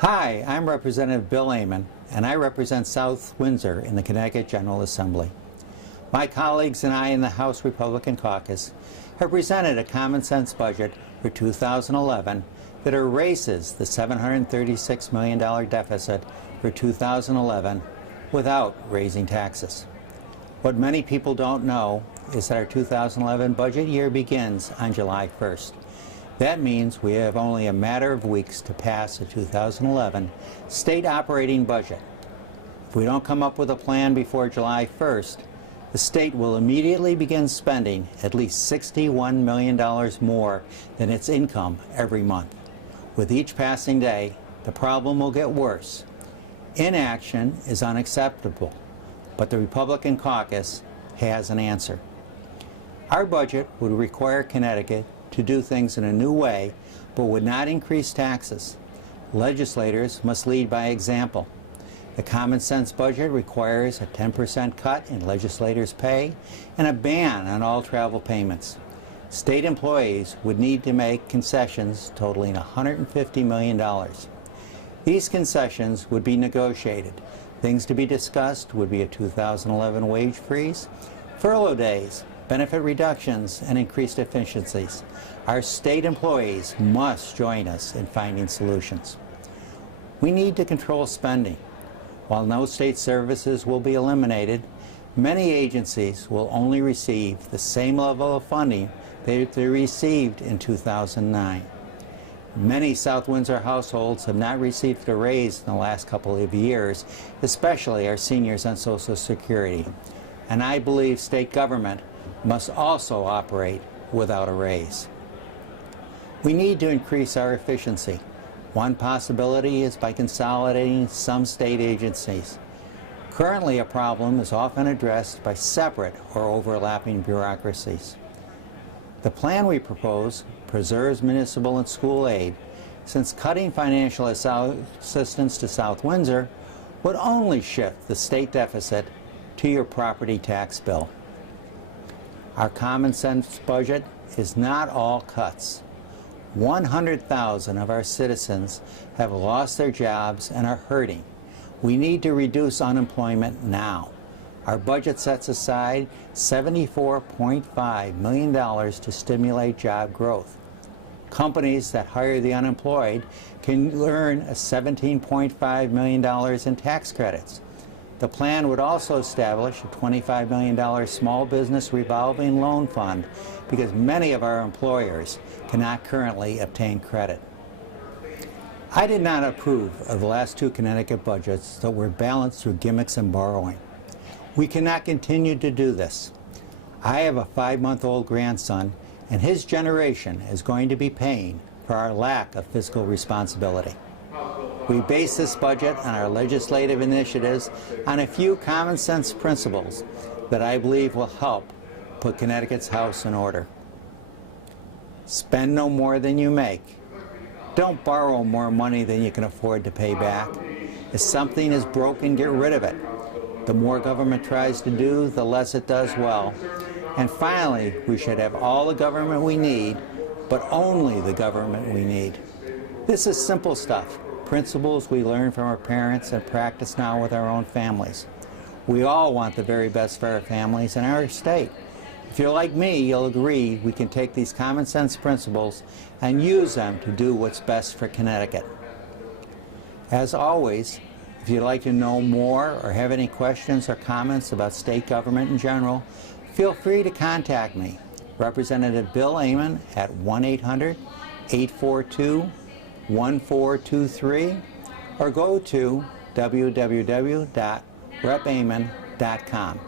Hi, I'm Representative Bill Aman, and I represent South Windsor in the Connecticut General Assembly. My colleagues and I in the House Republican Caucus have presented a common sense budget for 2011 that erases the $736 million deficit for 2011 without raising taxes. What many people don't know is that our 2011 budget year begins on July 1st. That means we have only a matter of weeks to pass a 2011 state operating budget. If we don't come up with a plan before July 1st, the state will immediately begin spending at least $61 million more than its income every month. With each passing day, the problem will get worse. Inaction is unacceptable, but the Republican caucus has an answer. Our budget would require Connecticut to do things in a new way, but would not increase taxes. Legislators must lead by example. The common sense budget requires a 10% cut in legislators' pay and a ban on all travel payments. State employees would need to make concessions totaling $150 million. These concessions would be negotiated. Things to be discussed would be a 2011 wage freeze, furlough days, benefit reductions, and increased efficiencies. Our state employees must join us in finding solutions. We need to control spending. While no state services will be eliminated, many agencies will only receive the same level of funding they received in 2009. Many South Windsor households have not received a raise in the last couple of years, especially our seniors on Social Security. And I believe state government must also operate without a raise. We need to increase our efficiency. One possibility is by consolidating some state agencies. Currently, a problem is often addressed by separate or overlapping bureaucracies. The plan we propose preserves municipal and school aid, since cutting financial assistance to South Windsor would only shift the state deficit to your property tax bill. Our common sense budget is not all cuts. 100,000 of our citizens have lost their jobs and are hurting. We need to reduce unemployment now. Our budget sets aside $74.5 million to stimulate job growth. Companies that hire the unemployed can earn $17.5 million in tax credits. The plan would also establish a $25 million small business revolving loan fund because many of our employers cannot currently obtain credit. I did not approve of the last two Connecticut budgets that were balanced through gimmicks and borrowing. We cannot continue to do this. I have a 5-month-old grandson, and his generation is going to be paying for our lack of fiscal responsibility. We base this budget on our legislative initiatives on a few common sense principles that I believe will help put Connecticut's house in order. Spend no more than you make. Don't borrow more money than you can afford to pay back. If something is broken, get rid of it. The more government tries to do, the less it does well. And finally, we should have all the government we need, but only the government we need. This is simple stuff. Principles we learn from our parents and practice now with our own families. We all want the very best for our families and our state. If you're like me, you'll agree we can take these common sense principles and use them to do what's best for Connecticut. As always, if you'd like to know more or have any questions or comments about state government in general, feel free to contact me, Representative Bill Aman, at 1-800-842-1423, or go to www.repaman.com.